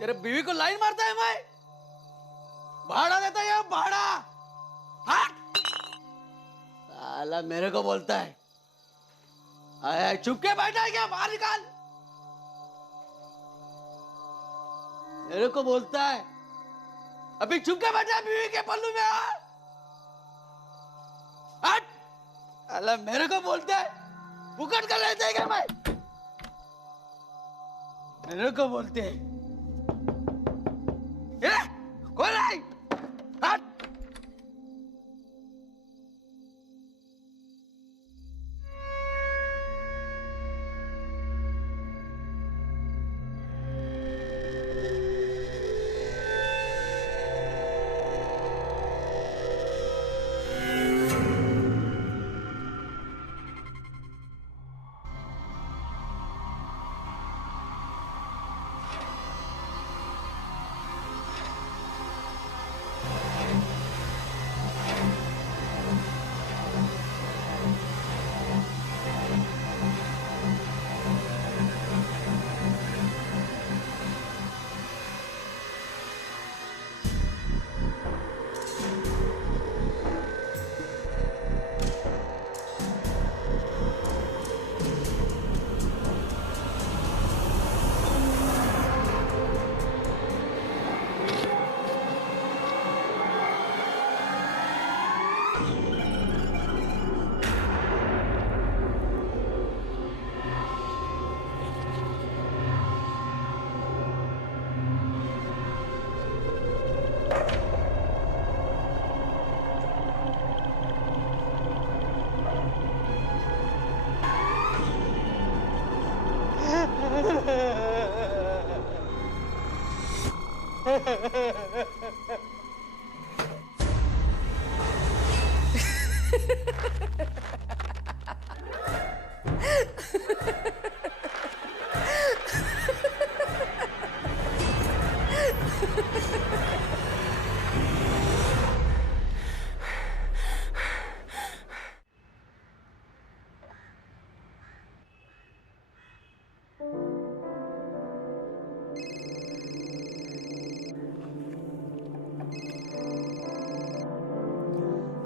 तेरे बीवी को लाइन मारता है मैं, भाड़ा देता है भाड़ा। साला मेरे को बोलता है, आया चुप के बैठा है क्या, बाहर निकाल। मेरे को बोलता है अभी चुप के बैठा है बीवी के पल्लू में। हट। साला मेरे को बोलता है फुकट कर लेते हैं क्या मैं। मेरे को बोलते हैं कौन है? हट।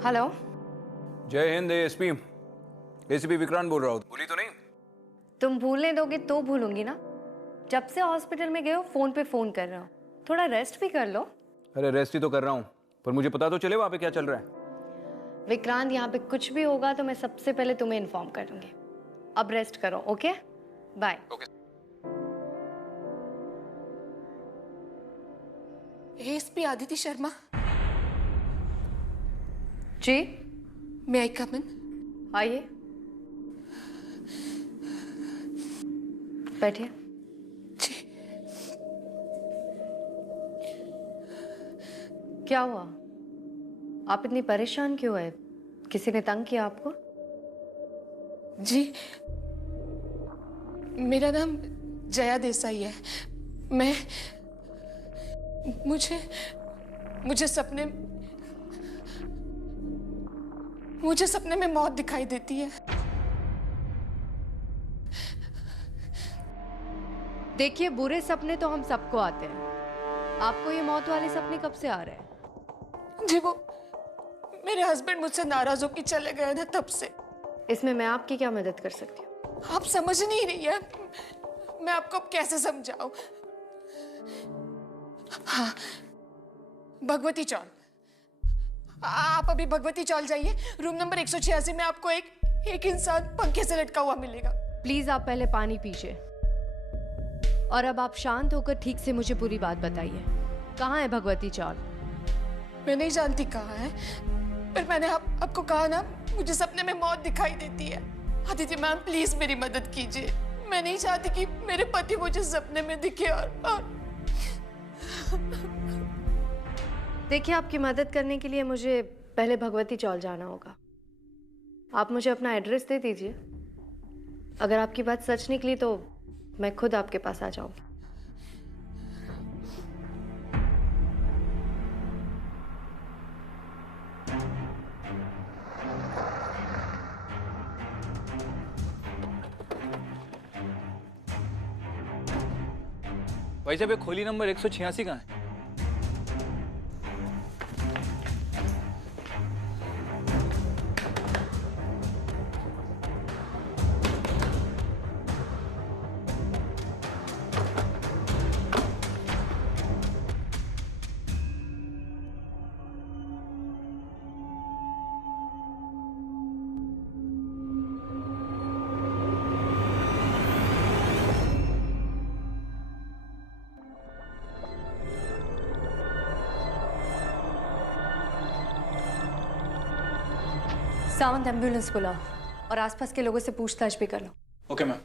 हेलो। जय हिंद एएसपी, एसीपी विक्रांत बोल रहा हूँ। भूली तो नहीं? तुम भूलने दोगे तो भूलूंगी ना। जब से हॉस्पिटल में गए हो फोन पे फोन कर रहा हूँ, थोड़ा रेस्ट भी कर लो। अरे रेस्ट ही तो कर रहा हूँ, पर मुझे पता तो चले वहाँ पे क्या चल रहा है। विक्रांत, यहाँ पे कुछ भी होगा तो मैं सबसे पहले तुम्हें इन्फॉर्म कर दूंगी। अब रेस्ट करो, okay? Bye. ASP Aditi Sharma. जी, मे आई कम इन? आइए, बैठिए। जी। क्या हुआ? आप इतनी परेशान क्यों है? किसी ने तंग किया आपको? जी, मेरा नाम जया देसाई है। मैं मुझे सपने में मौत दिखाई देती है। देखिए, बुरे सपने तो हम सबको आते हैं। आपको ये मौत वाले सपने कब से आ रहे हैं? जी, वो मेरे हस्बैंड मुझसे नाराज होकर चले गए ना, तब से। इसमें मैं आपकी क्या मदद कर सकती हूँ? आप समझ नहीं रही है, मैं आपको अब कैसे समझाऊं। हाँ, भगवती चौल। आप अभी भगवती चौल जाइए, रूम नंबर 186 में आपको एक इंसान पंखे से लटका हुआ मिलेगा। प्लीज आप पहले पानी पीजिए और अब आप शांत होकर ठीक से मुझे पूरी बात बताइए। कहाँ है भगवती चौल? मैं नहीं जानती कहाँ है, पर मैंने आपको कहा ना, मुझे सपने में मौत दिखाई देती है। आदित्य मैम, प्लीज मेरी मदद कीजिए। मैं नहीं चाहती कि मेरे पति मुझे सपने में दिखे। और देखिए, आपकी मदद करने के लिए मुझे पहले भगवती चौल जाना होगा। आप मुझे अपना एड्रेस दे दीजिए। अगर आपकी बात सच निकली तो मैं खुद आपके पास आ जाऊंगी। भाई साहब, ये खोली नंबर 186 कहाँ है? सावंत, एम्बुलेंस बुलाओ और आसपास के लोगों से पूछताछ भी कर लो। Okay ma'am.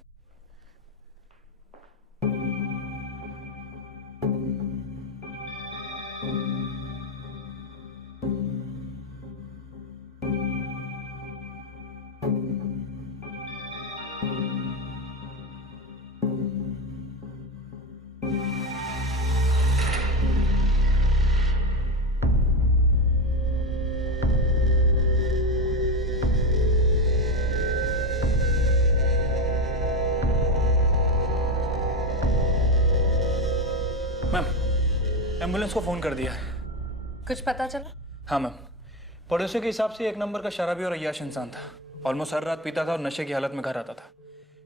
मैम, एम्बुलेंस को फ़ोन कर दिया है। कुछ पता चला? हाँ मैम, पड़ोसियों के हिसाब से एक नंबर का शराबी और अय्याश इंसान था। ऑलमोस्ट हर रात पीता था और नशे की हालत में घर आता था।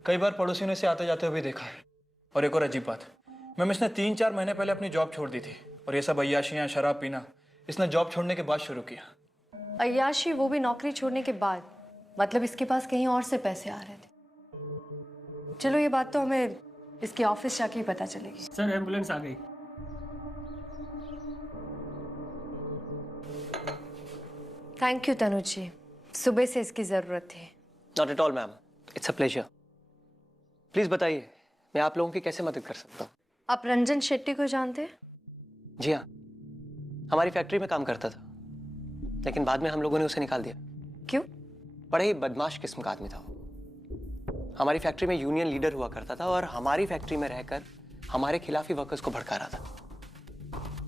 कई बार पड़ोसियों ने इसे आते जाते हुए देखा है। और एक और अजीब बात, मैम, इसने 3-4 महीने पहले अपनी जॉब छोड़ दी थी और ये सब अय्याशियाँ, शराब पीना इसने जॉब छोड़ने के बाद शुरू किया। अय्याशी, वो भी नौकरी छोड़ने के बाद? मतलब इसके पास कहीं और से पैसे आ रहे थे। चलो, ये बात तो हमें इसके ऑफिस जाके ही पता चलेगी। सर, एम्बुलेंस आ गई। थैंक यू तनुज जी, सुबह से इसकी जरूरत थी। Not at all ma'am, it's a pleasure. Please बताइए, मैं आप लोगों की कैसे मदद कर सकता हूँ? आप रंजन शेट्टी को जानते हैं? जी हाँ, हमारी फैक्ट्री में काम करता था, लेकिन बाद में हम लोगों ने उसे निकाल दिया। क्यों? बड़े ही बदमाश किस्म का आदमी था वो। हमारी फैक्ट्री में यूनियन लीडर हुआ करता था और हमारी फैक्ट्री में रहकर हमारे खिलाफ ही वर्कर्स को भड़का रहा था।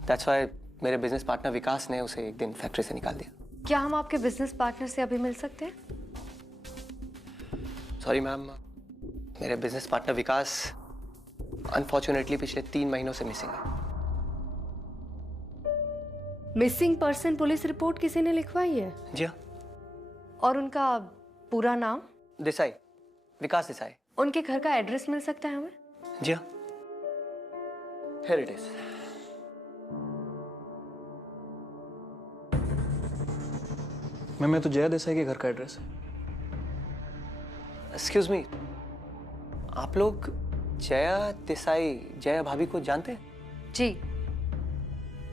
दैट्स व्हाई मेरे बिजनेस पार्टनर विकास ने उसे एक दिन फैक्ट्री से निकाल दिया। क्या हम आपके बिजनेस पार्टनर से अभी मिल सकते हैं? सॉरी मैम, मेरे बिजनेस पार्टनर विकास अनफॉर्चुनेटली पिछले 3 महीनों से मिसिंग है। मिसिंग पर्सन पुलिस रिपोर्ट किसी ने लिखवाई है? जी हाँ। और उनका पूरा नाम? देसाई, विकास देसाई। उनके घर का एड्रेस मिल सकता है हमें? जी हाँ, हियर इट इज। मैम, मैं तो जया देसाई के घर का एड्रेस है। एक्सक्यूज मी, आप लोग जया देसाई, जया भाभी को जानते हैं? जी,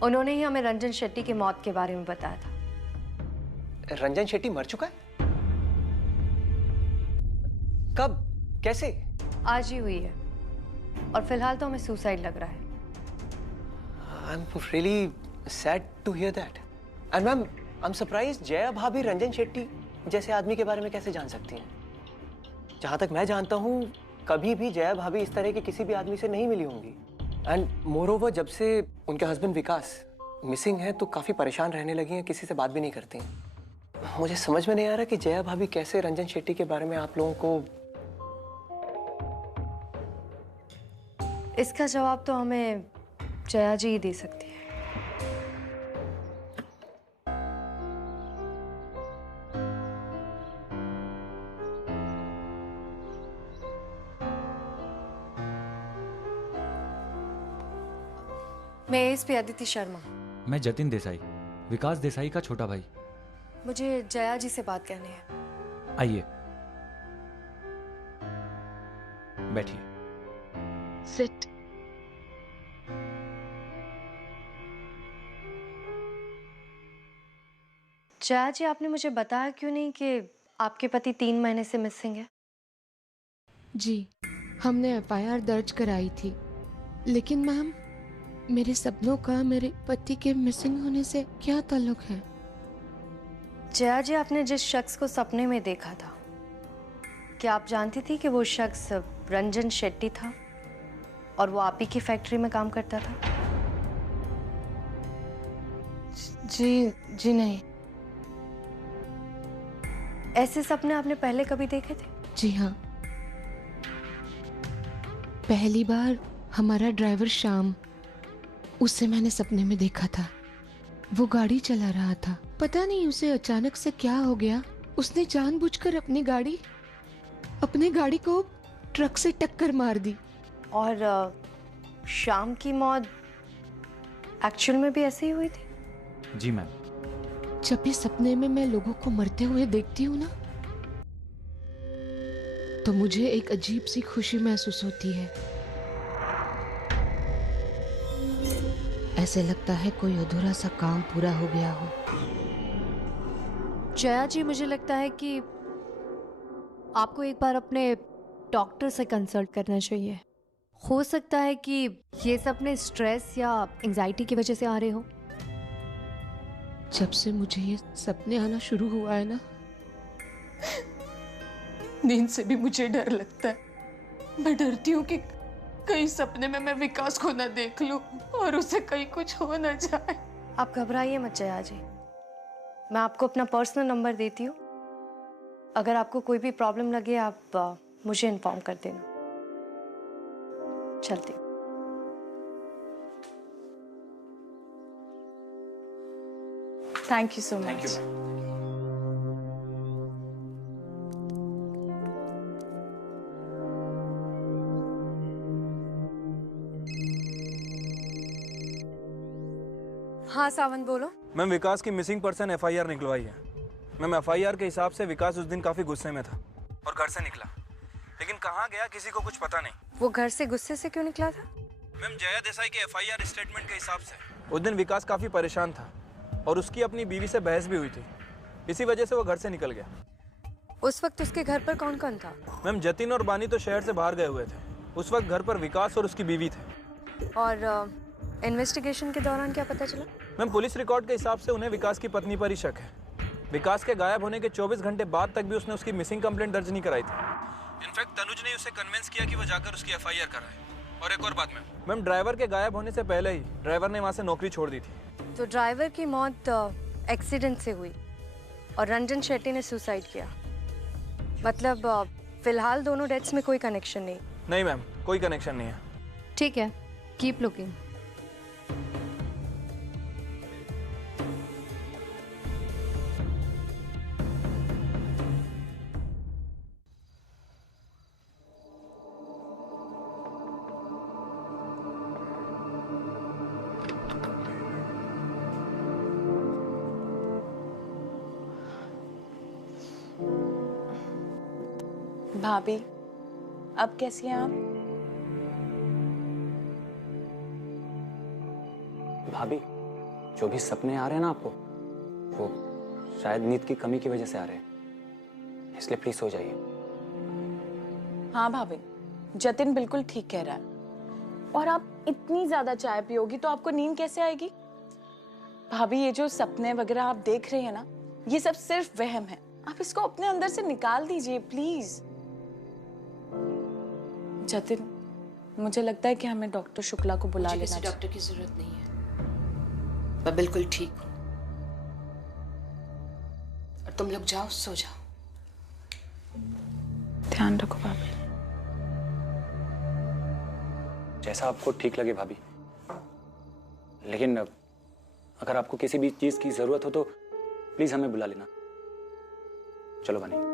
उन्होंने ही हमें रंजन शेट्टी की मौत के बारे में बताया था। रंजन शेट्टी मर चुका है? कब, कैसे? आज ही हुई है और फिलहाल तो हमें सुसाइड लग रहा है। I am really sad to hear that. And ma'am, I am surprised Jaya भाभी रंजन शेट्टी जैसे आदमी के बारे में कैसे जान सकती हैं? जहां तक मैं जानता हूं, कभी भी जया भाभी इस तरह के किसी भी आदमी से नहीं मिली होंगी। एंड मोरओवर, जब से उनके हस्बैंड विकास मिसिंग है तो काफी परेशान रहने लगी हैं, किसी से बात भी नहीं करती हैं। मुझे समझ में नहीं आ रहा कि जया भाभी कैसे रंजन शेट्टी के बारे में आप लोगों को। इसका जवाब तो हमें जया जी ही दे सकती है। मैं एसपी अदिति शर्मा। मैं जतिन देसाई, विकास देसाई का छोटा भाई। मुझे जया जी से बात करनी है। आइए, बैठिए। सिट। जया जी, आपने मुझे बताया क्यों नहीं कि आपके पति 3 महीने से मिसिंग है? जी, हमने एफआईआर दर्ज कराई थी, लेकिन मैम, मेरे सपनों का मेरे पति के मिसिंग होने से क्या ताल्लुक है? जया जी, आपने जिस शख्स को सपने में देखा था, क्या आप जानती थी कि वो शख्स रंजन शेट्टी था और वो आप ही की फैक्ट्री में काम करता था? जी नहीं। ऐसे सपने आपने पहले कभी देखे थे? जी हाँ, पहली बार हमारा ड्राइवर श्याम, उससे मैंने सपने में देखा था। वो गाड़ी चला रहा था, पता नहीं उसे अचानक से क्या हो गया, उसने जानबूझकर अपनी गाड़ी को ट्रक से टक्कर मार दी। और शाम की मौत एक्चुअल में भी ऐसे ही हुई थी? जी मैम। जब भी सपने में मैं लोगों को मरते हुए देखती हूँ ना, तो मुझे एक अजीब सी खुशी महसूस होती है। ऐसे लगता है कोई अधूरा सा काम पूरा हो गया हो। जया जी, मुझे लगता है कि आपको एक बार अपने डॉक्टर से कंसल्ट करना चाहिए। हो सकता है कि ये सपने स्ट्रेस या एंजाइटी की वजह से आ रहे हो। जब से मुझे ये सपने आना शुरू हुआ है ना, नींद से भी मुझे डर लगता है। मैं डरती हूँ कि कहीं सपने में मैं विकास को ना देख लूं और उसे कहीं कुछ हो ना जाए। आप घबराइए मत जया जी, मैं आपको अपना पर्सनल नंबर देती हूँ। अगर आपको कोई भी प्रॉब्लम लगे आप मुझे इन्फॉर्म कर देना। चलती हूँ। Thank you so much. हाँ सावंत, बोलो। मैम, विकास की मिसिंग पर्सन एफआईआर निकलवाई है। मैम, एफआईआर के हिसाब से विकास उस दिन काफी गुस्से में था और घर से निकला, लेकिन कहाँ गया किसी को कुछ पता नहीं। वो घर से गुस्से से क्यों निकला था? मैम, जया देसाई के एफआईआर स्टेटमेंट के हिसाब से उस दिन विकास काफी परेशान था और उसकी अपनी बीवी से बहस भी हुई थी। इसी वजह से वो घर से निकल गया। उस वक्त उसके घर पर कौन कौन था? मैम, जतिन और बानी तो शहर से बाहर गए हुए थे। उस वक्त घर पर विकास और उसकी बीवी थे। और इन्वेस्टिगेशन के दौरान क्या पता चला? मैम, पुलिस रिकॉर्ड के हिसाब से उन्हें विकास की पत्नी पर ही शक है। विकास के गायब होने के 24 घंटे बाद तक भी उसने उसकी मिसिंग कंप्लेंट दर्ज नहीं कराई थी। इनफैक्ट तनुज ने उसे कन्विंस किया कि वो जाकर उसकी एफआईआर कराए। और एक और बात मैम, ड्राइवर के गायब होने से पहले ही ड्राइवर ने वहाँ से नौकरी छोड़ दी थी। तो ड्राइवर की मौत एक्सीडेंट से हुई और रंजन शेट्टी ने सुसाइड किया। मतलब फिलहाल दोनों डेथ्स में कोई कनेक्शन नहीं? नहीं मैम, कोई कनेक्शन नहीं है। ठीक है, कीप लुकिंग। भाभी, अब कैसी हैं आप? भाभी, जो भी सपने आ रहे हैं ना आपको, वो शायद नींद की कमी की वजह से आ रहे हैं, इसलिए प्लीज सो जाइए। हाँ भाभी, जतिन बिल्कुल ठीक कह रहा है। और आप इतनी ज्यादा चाय पियोगी तो आपको नींद कैसे आएगी? भाभी, ये जो सपने वगैरह आप देख रहे हैं ना, ये सब सिर्फ वहम है। आप इसको अपने अंदर से निकाल दीजिए प्लीज। जतिन, मुझे लगता है कि हमें डॉक्टर शुक्ला को बुला लेना चाहिए। डॉक्टर की जरूरत नहीं है, मैं बिल्कुल ठीक हूँ। और तुम लोग जाओ, सो जाओ। ध्यान रखो भाभी। जैसा आपको ठीक लगे भाभी, लेकिन अगर आपको किसी भी चीज की जरूरत हो तो प्लीज हमें बुला लेना। चलो बनी।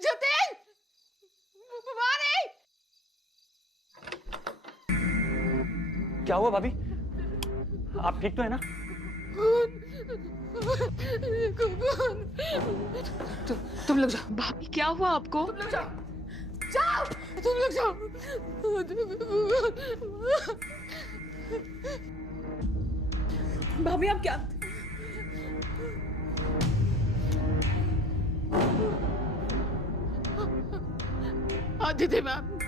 जतिन, बाहर आई। क्या हुआ भाभी? आप ठीक तो है ना? तुम लोग जाओ। भाभी क्या हुआ आपको? तुम लोग जाओ, जाओ, तुम लोग जाओ। भाभी आप क्या? आदित्य मैम,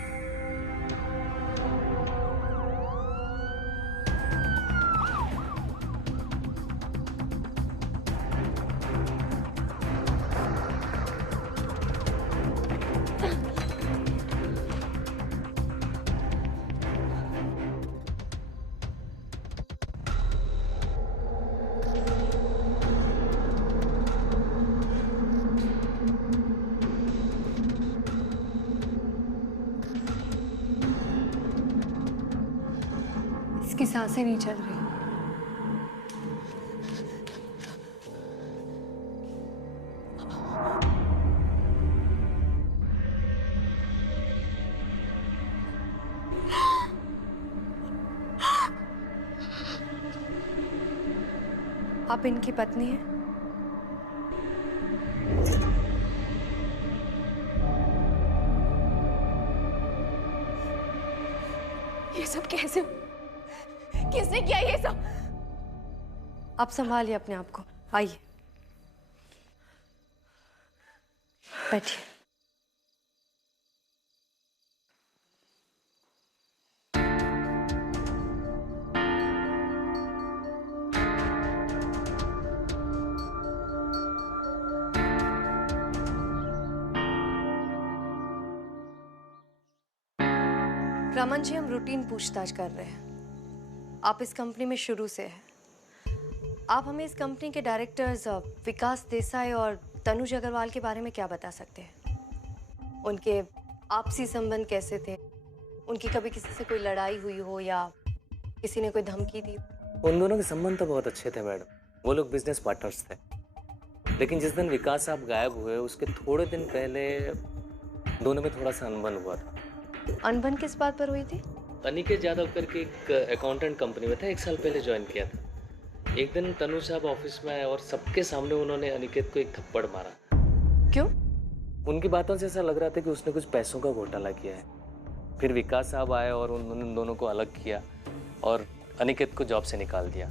इसकी सांसें नहीं चल रही। आप इनकी पत्नी हैं? ये सब कैसे? किसने किया ये सब? आप संभालिए अपने आप को, आइए बैठिए। रमन जी, हम रूटीन पूछताछ कर रहे हैं। आप इस कंपनी में शुरू से हैं। आप हमें इस कंपनी के डायरेक्टर्स विकास देसाई और तनुज अग्रवाल के बारे में क्या बता सकते हैं? उनके आपसी संबंध कैसे थे? उनकी कभी किसी से कोई लड़ाई हुई हो या किसी ने कोई धमकी दी? उन दोनों के संबंध तो बहुत अच्छे थे मैडम, वो लोग बिजनेस पार्टनर्स थे। लेकिन जिस दिन विकास साहब गायब हुए उसके थोड़े दिन पहले दोनों में थोड़ा सा अनबन हुआ था। अनबन किस बात पर हुई थी? अनिकेत यादव करके एक अकाउंटेंट कंपनी में था, 1 साल पहले ज्वाइन किया था। एक दिन तनु साहब ऑफिस में आए और सबके सामने उन्होंने अनिकेत को एक थप्पड़ मारा। क्यों? उनकी बातों से ऐसा लग रहा था कि उसने कुछ पैसों का घोटाला किया है। फिर विकास साहब आए और उन्होंने उन दोनों को अलग किया और अनिकेत को जॉब से निकाल दिया।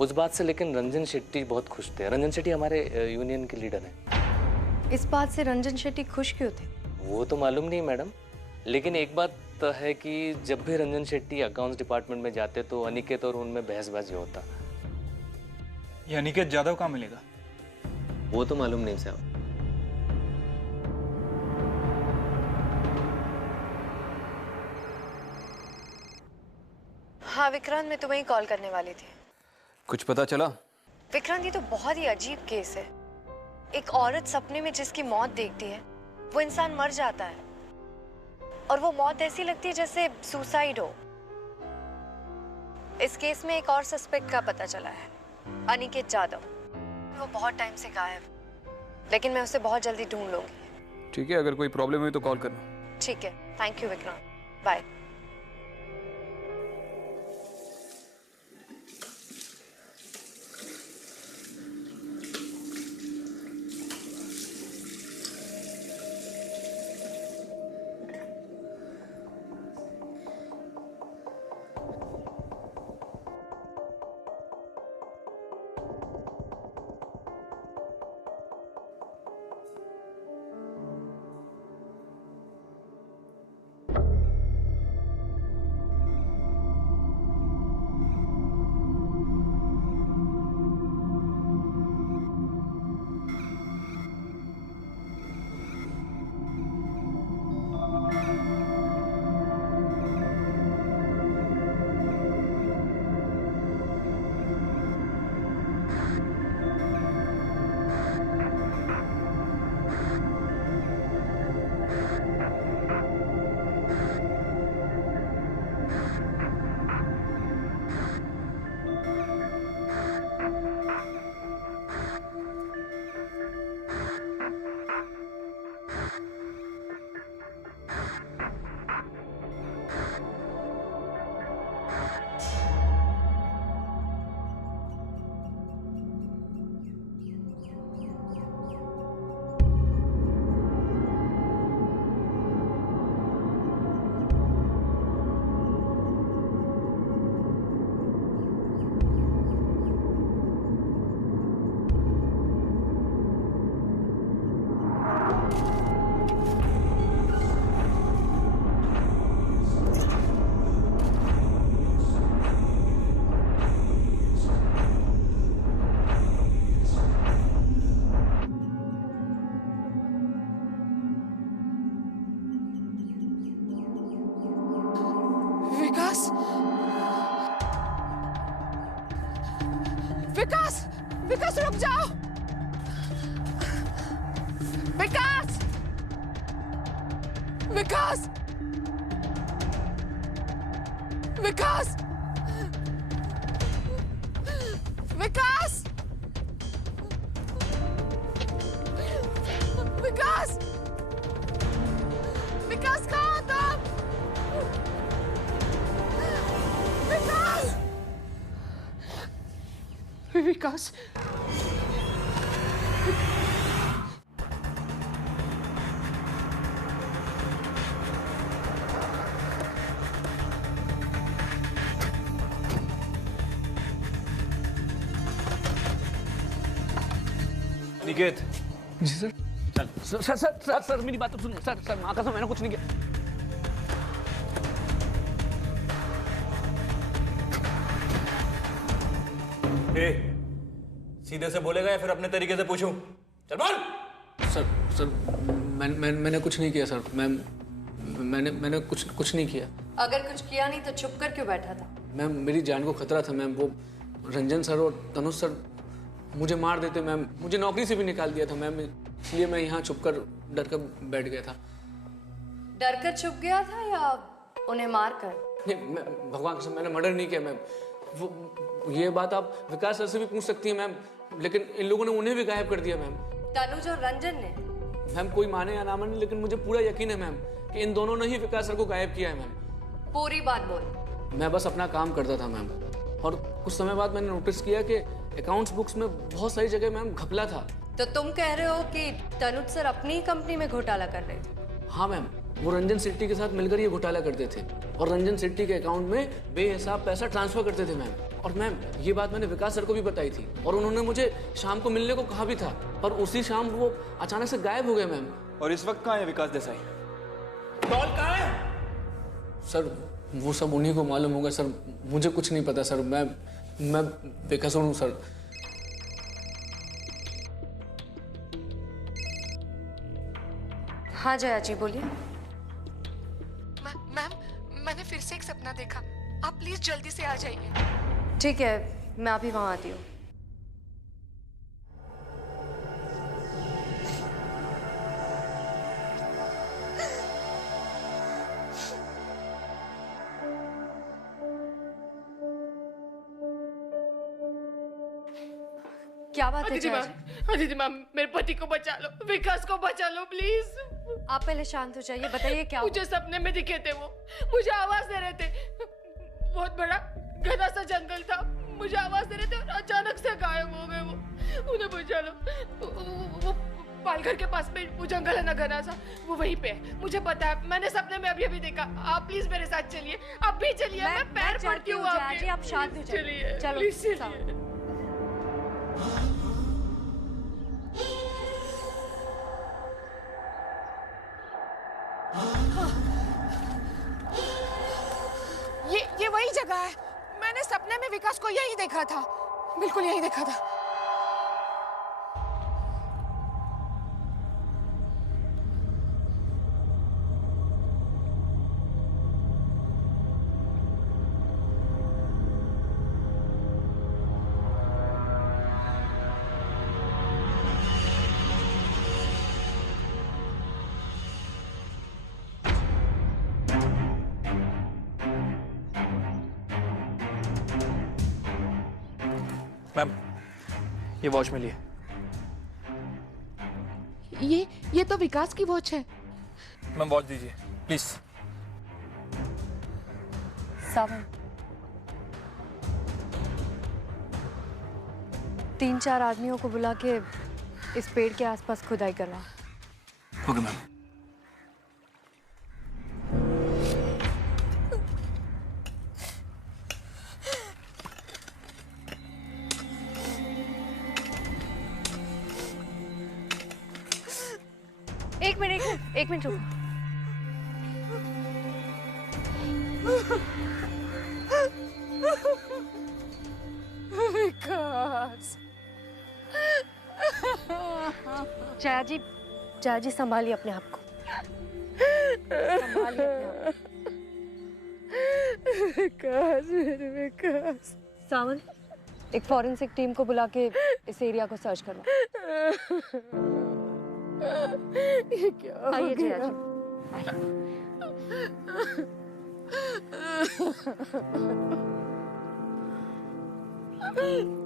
उस बात से लेकिन रंजन शेट्टी बहुत खुश थे। रंजन शेट्टी हमारे यूनियन के लीडर हैं। इस बात से रंजन शेट्टी खुश क्यों थे? वो तो मालूम नहीं मैडम, लेकिन एक बात है कि जब भी रंजन शेट्टी अकाउंट्स डिपार्टमेंट में जाते तो अनिकेत और उनमें बहसबाजी होता। ये अनिकेत यादव कहाँ मिलेगा? वो तो मालूम नहीं साहब। हाँ विक्रांत, मैं तुम्हें ही कॉल करने वाली थी। कुछ पता चला? विक्रांत, ये तो बहुत ही अजीब केस है। एक औरत सपने में जिसकी मौत देखती है वो इंसान मर जाता है और वो मौत ऐसी लगती है जैसे सुसाइड हो। इस केस में एक और सस्पेक्ट का पता चला है, अनिकेत यादव। वो बहुत टाइम से गायब, लेकिन मैं उसे बहुत जल्दी ढूंढ लूंगी। ठीक है, अगर कोई प्रॉब्लम हुई तो कॉल करना। ठीक है, थैंक यू विक्रांत, बाय। विकास, विकास रुक जाओ। विकास, विकास, विकास, विकास, विकास, विकास कहाँ हो तुम? विकास, विकास, निकेत, जी sir. Sir sir sir sir sir मेरी बात तो सुनिए सर। सर माँ कसम मैंने कुछ नहीं किया। सीधे से बोलेगा या फिर अपने तरीके से पूछूं? चल बोल। सर सर मैंने कुछ नहीं किया सर। मैंने कुछ नहीं किया। अगर कुछ किया नहीं तो चुप कर क्यों बैठा था? मैम मेरी जान को खतरा था मैम। वो रंजन सर और तनुज सर मुझे मार देते मैम। मुझे नौकरी से भी निकाल दिया था मैम, इसलिए मैं यहाँ छुप कर डर कर बैठ गया था। डर कर छुप गया था या उन्हें मार कर? नहीं भगवान कसम मैंने मर्डर नहीं किया मैम। वो ये बात आप विकास सर से भी पूछ सकती हैं मैम, लेकिन इन लोगों ने उन्हें भी गायब कर दिया मैम। तनुज और रंजन ने? मैम कोई माने या ना माने, लेकिन मुझे पूरा यकीन है मैम कि इन दोनों ने ही विकास सर को गायब किया है मैम। पूरी बात बोल। मैं बस अपना काम करता था मैम, और कुछ समय बाद मैंने नोटिस किया कि अकाउंट्स बुक्स में बहुत सारी जगह मैम घपला था। तो तुम कह रहे हो कि तनुज सर अपनी ही कंपनी में घोटाला कर रहे थे? हाँ मैम, वो रंजन शेट्टी के साथ मिलकर ये घोटाला करते थे और रंजन शेट्टी के अकाउंट में बेहिसाब पैसा ट्रांसफर करते थे मैम। और मैम ये बात मैंने विकास सर को भी बताई थी और उन्होंने मुझे शाम को मिलने को कहा भी था, पर उसी शाम वो अचानक से गायब हो गए मैम। और इस वक्त कहाँ है विकास देसाई? कॉल कहाँ है? सर वो सब उन्हीं को मालूम होगा सर, मुझे कुछ नहीं पता सर। मैं बेकसूर हूँ सर। हाँ जया जी बोलिए। मैम मैंने फिर से एक सपना देखा, आप प्लीज जल्दी से आ जाइए। ठीक है, मैं अभी वहां आती हूँ। क्या बात है जया जी? दीदी मैम मेरे पति को बचा लो, विकास को बचा लो प्लीज। आप पहले शांत हो जाइए, बताइए क्या हुआ? मुझे सपने में दिखे थे वो, मुझे आवाज दे रहे थे। बहुत बड़ा घना सा जंगल था, मुझे आवाज दे रहे थे और अचानक से गायब हो गए वो। उन्हें बचा लो। वो पालघर के पास में वो जंगल है ना घना सा, वो वहीं पे है। मुझे पता है, मैंने सपने में अभी अभी देखा। आप प्लीज मेरे साथ चलिए, आप भी चलिए। मैं पैर पड़ती हूँ आपके। आप शांत हो जाइए। चलिए चलो प्लीज चलिए। ये वही जगह है, मैंने सपने में विकास को यही देखा था, बिल्कुल यही देखा था। मैम ये वॉच मिली है। ये तो विकास की वॉच है। मैम वॉच दीजिए प्लीज। सावन 3-4 आदमियों को बुला के इस पेड़ के आसपास खुदाई करवा। Okay ma'am. एक मिनट रुको। विकास। जया जी संभालिए अपने आप को। संभालिए अपने आप को। विकास मेरे विकास। सावन एक फॉरेंसिक टीम को बुला के इस एरिया को सर्च करवाओ। ये क्या हो आइए जया गया? जी।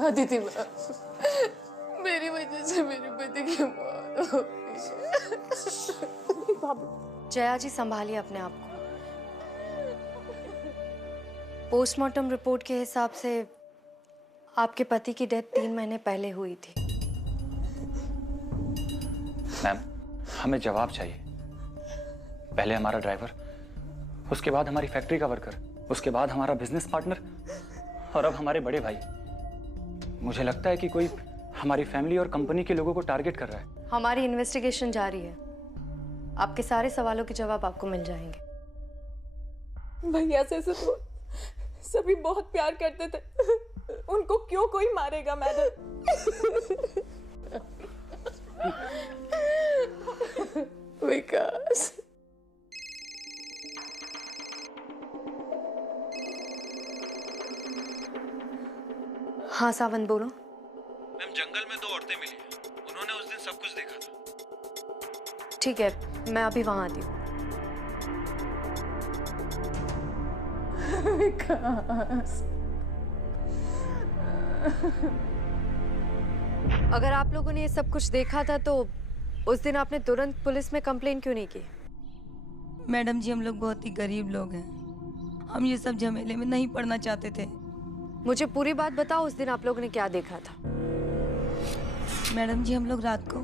अदिति मैम, मेरी वजह से मेरे पति की मौत हो गई। जया जी संभालिए अपने आप को। पोस्टमार्टम रिपोर्ट के हिसाब से आपके पति की डेथ 3 महीने पहले हुई थी। मैम, हमें जवाब चाहिए। पहले हमारा ड्राइवर, उसके बाद हमारी फैक्ट्री का वर्कर, उसके बाद हमारा बिजनेस पार्टनर और अब हमारे बड़े भाई। मुझे लगता है कि कोई हमारी फैमिली और कंपनी के लोगों को टारगेट कर रहा है। हमारी इन्वेस्टिगेशन जारी है। आपके सारे सवालों के जवाब आपको मिल जाएंगे। भैया से तो सभी बहुत प्यार करते थे, उनको क्यों कोई मारेगा मैडम? विकास, हाँ सावंत बोलो। मैम, जंगल में 2 औरतें मिली हैं। उन्होंने उस दिन सब कुछ देखा था। ठीक है, मैं अभी वहां आती हूँ। विकास, अगर आप लोगों ने ये सब कुछ देखा था तो उस दिन आपने तुरंत पुलिस में कंप्लेन क्यों नहीं की? मैडम जी, हम लोग बहुत ही गरीब लोग हैं। हम ये सब झमेले में नहीं पड़ना चाहते थे। मुझे पूरी बात बताओ, उस दिन आप लोगों ने क्या देखा था? मैडम जी, हम लोग रात को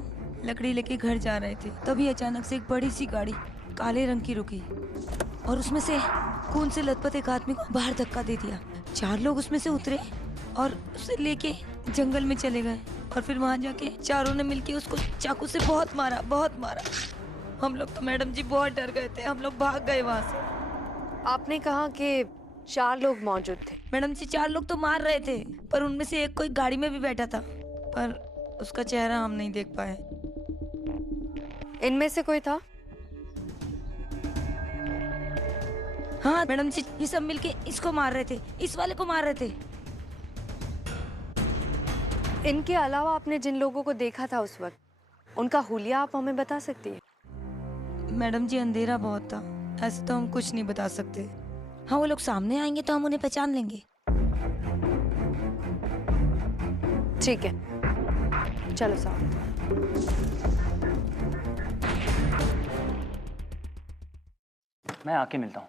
लकड़ी लेके घर जा रहे थे, तभी अचानक से एक बड़ी सी गाड़ी काले रंग की रुकी और उसमें से खून से लथपथ एक आदमी को बाहर धक्का दे दिया। 4 लोग उसमें से उतरे और उसे लेके जंगल में चले गए और फिर वहां जाके चारों ने मिलके उसको चाकू से बहुत मारा, बहुत मारा। हम लोग तो मैडम जी बहुत डर गए थे, हम लोग भाग गए वहां से। आपने कहा कि 4 लोग मौजूद थे। मैडम जी, 4 लोग तो मार रहे थे, पर उनमें से एक कोई गाड़ी में भी बैठा था, पर उसका चेहरा हम नहीं देख पाए। इनमें से कोई था? हाँ मैडम जी, ये सब मिलके इसको मार रहे थे, इस वाले को मार रहे थे। इनके अलावा आपने जिन लोगों को देखा था उस वक्त, उनका हुलिया आप हमें बता सकती हैं? मैडम जी, अंधेरा बहुत था, ऐसे तो हम कुछ नहीं बता सकते। हाँ, वो लोग सामने आएंगे तो हम उन्हें पहचान लेंगे। ठीक है, चलो साहब। मैं आके मिलता हूँ।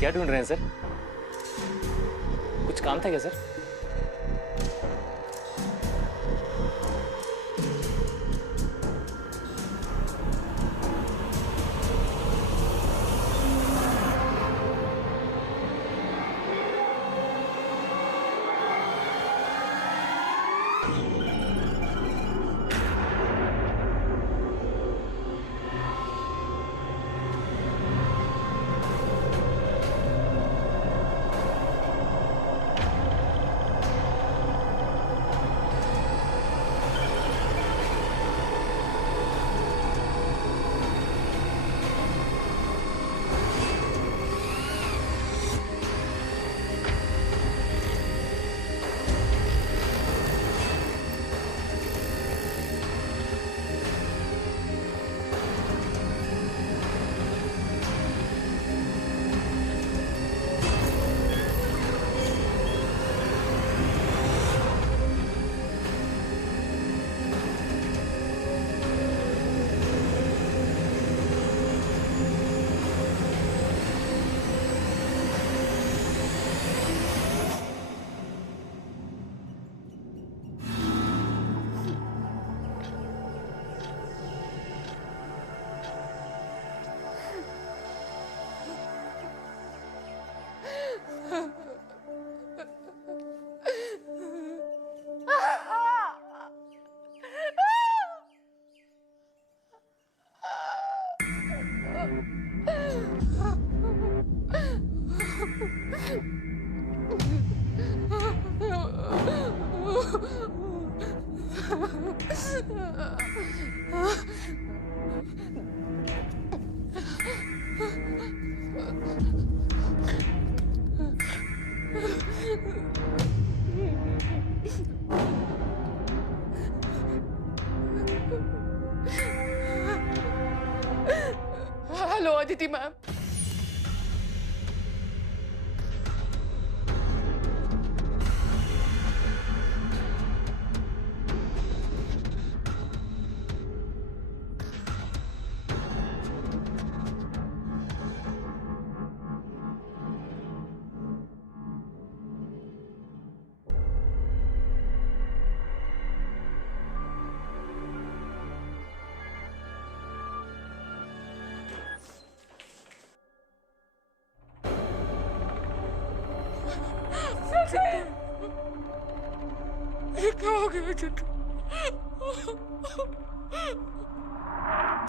क्या ढूंढ रहे हैं सर? कुछ काम था क्या सर? Hello Aditi ma'am. क्या हो गया चित्तू?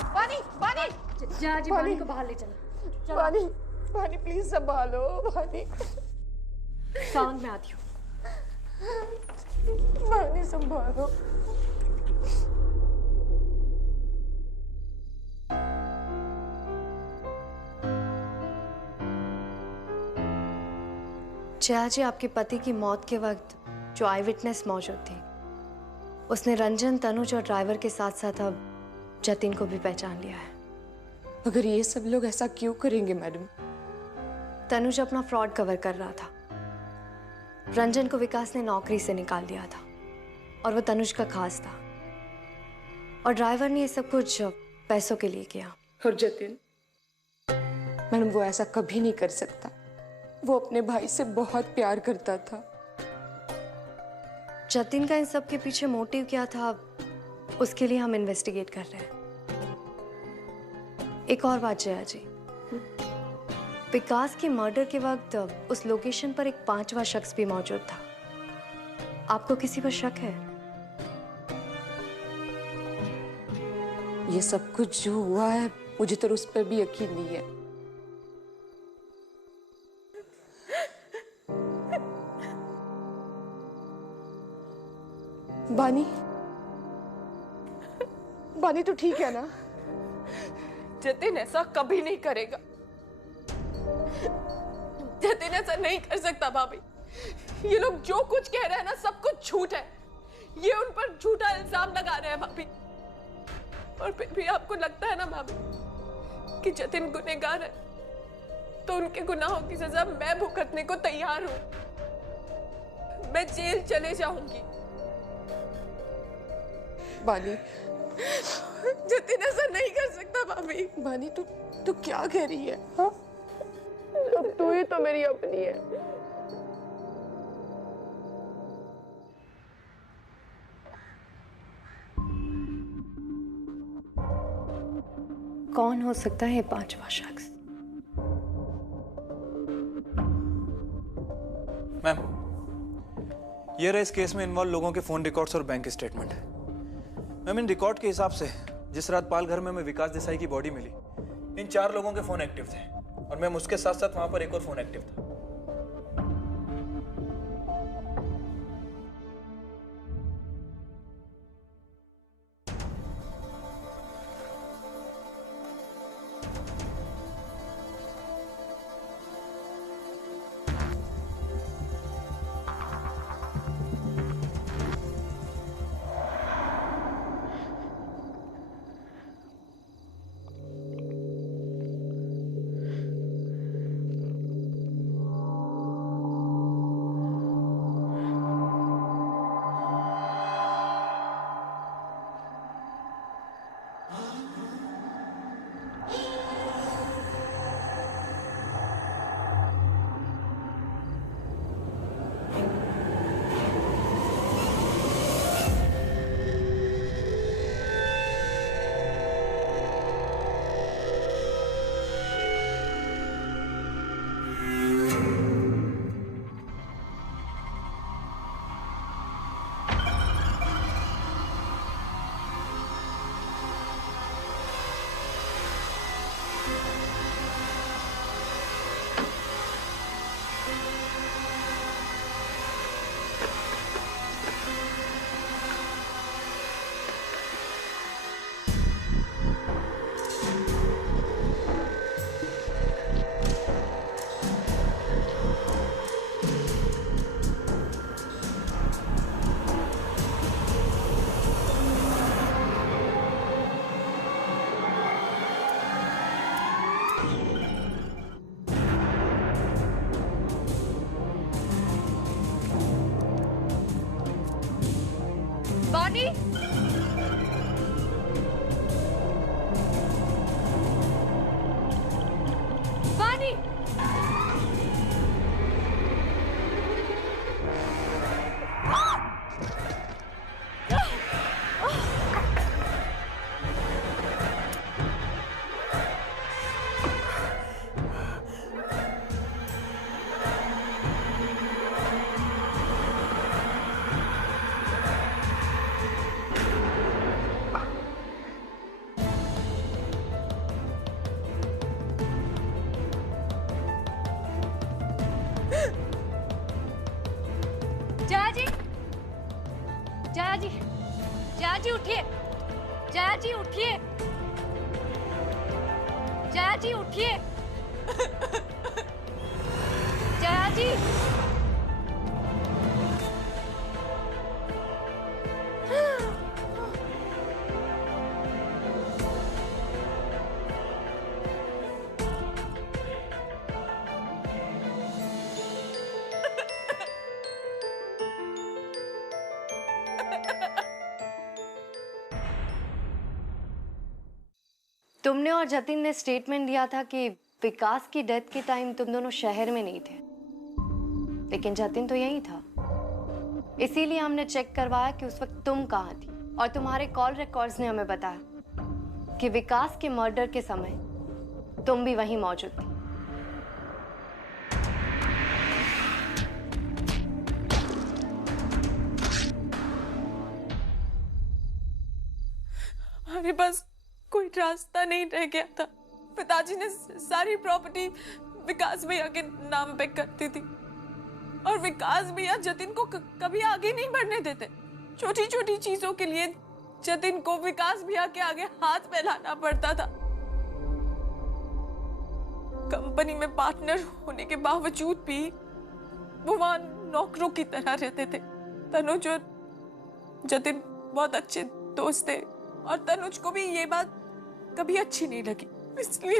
पानी पानी जा जी, पानी को बाहर ले चलो। पानी पानी प्लीज संभालो। पानी साउंड में आती हूँ। पानी संभालो। जया जी, आपके पति की मौत के वक्त जो आई विटनेस मौजूद थी, उसने रंजन, तनुज और ड्राइवर के साथ साथ अब जतिन को भी पहचान लिया है। मगर ये सब लोग ऐसा क्यों करेंगे मैडम? तनुज अपना फ्रॉड कवर कर रहा था। रंजन को विकास ने नौकरी से निकाल दिया था और वो तनुज का खास था, और ड्राइवर ने ये सब कुछ पैसों के लिए किया। और जतिन मैडम, वो ऐसा कभी नहीं कर सकता। वो अपने भाई से बहुत प्यार करता था। जतिन का इन सब के पीछे मोटिव क्या था, उसके लिए हम इन्वेस्टिगेट कर रहे हैं। एक और बात जया जी, विकास के मर्डर के वक्त उस लोकेशन पर एक 5वां शख्स भी मौजूद था। आपको किसी पर शक है? ये सब कुछ जो हुआ है, मुझे तो उस पर भी यकीन नहीं है। बानी, बानी तो ठीक है ना? जतिन ऐसा कभी नहीं करेगा। जतिन ऐसा नहीं कर सकता भाभी। ये लोग जो कुछ कह रहे हैं ना, सब कुछ झूठ है। ये उन पर झूठा इल्जाम लगा रहे हैं भाभी। और फिर भी आपको लगता है ना भाभी कि जतिन गुनहगार है, तो उनके गुनाहों की सजा मैं भुगतने को तैयार हूं। मैं जेल चले जाऊंगी। बानी, जतिन ऐसा नहीं कर सकता भाभी। बानी, तू क्या कह रही है? हाँ? अब तू ही तो मेरी अपनी है। कौन हो सकता है ये 5वां शख्स? मैम, ये रहे इस केस में इन्वॉल्व लोगों के फोन रिकॉर्ड्स और बैंक स्टेटमेंट है। मैम, इन रिकॉर्ड के हिसाब से जिस रात पाल घर में हमें विकास देसाई की बॉडी मिली, इन 4 लोगों के फोन एक्टिव थे, और मैम उसके साथ साथ वहां पर एक और फोन एक्टिव था। वानी, वानी, जया जी, जया जी, जया जी उठिए, जया जी उठिए, जया जी उठिए, जया जी। तुमने और जतिन ने स्टेटमेंट दिया था कि विकास की डेथ के टाइम तुम दोनों शहर में नहीं थे, लेकिन जतिन तो यहीं था। इसीलिए हमने चेक करवाया कि उस वक्त तुम कहाँ थी, और तुम्हारे कॉल रिकॉर्ड्स ने हमें बताया कि विकास के मर्डर के समय तुम भी वहीं मौजूद थी। हमारे पास कोई रास्ता नहीं रह गया था। पिताजी ने सारी प्रॉपर्टी विकास भैया के नाम पे करती थी, और विकास भैया जतिन को कभी आगे नहीं बढ़ने देते। छोटी छोटी चीजों के लिए जतिन को विकास भैया के आगे हाथ फैलाना पड़ता था। कंपनी में पार्टनर होने के बावजूद भी वो वहां नौकरों की तरह रहते थे। तनुज और जतिन बहुत अच्छे दोस्त थे, और तनुज को भी ये बात कभी अच्छी नहीं लगी, इसलिए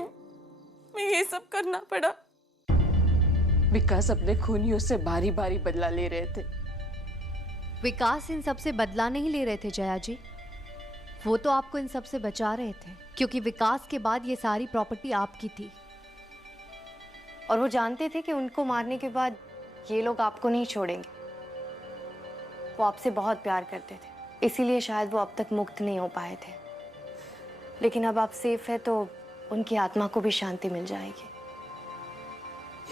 मैं ये सब करना पड़ा। विकास अपने खूनियों से बारी बारी बदला ले रहे थे। विकास इन सब से बदला नहीं ले रहे थे जया जी, वो तो आपको इन सब से बचा रहे थे, क्योंकि विकास के बाद ये सारी प्रॉपर्टी आपकी थी, और वो जानते थे कि उनको मारने के बाद ये लोग आपको नहीं छोड़ेंगे। वो आपसे बहुत प्यार करते थे, इसीलिए शायद वो अब तक मुक्त नहीं हो पाए थे। लेकिन अब आप सेफ है तो उनकी आत्मा को भी शांति मिल जाएगी।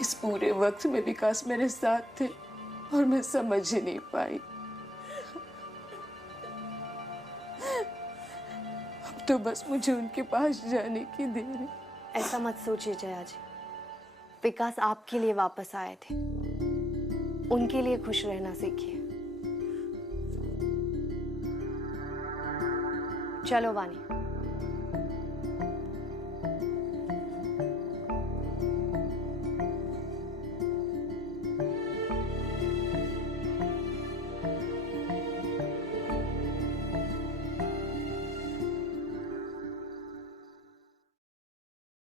इस पूरे वक्त में विकास मेरे साथ थे, और मैं समझ ही नहीं पाई। अब तो बस मुझे उनके पास जाने की देर है। ऐसा मत सोचिए जया जी, विकास आपके लिए वापस आए थे, उनके लिए खुश रहना सीखिए। चलो वानी।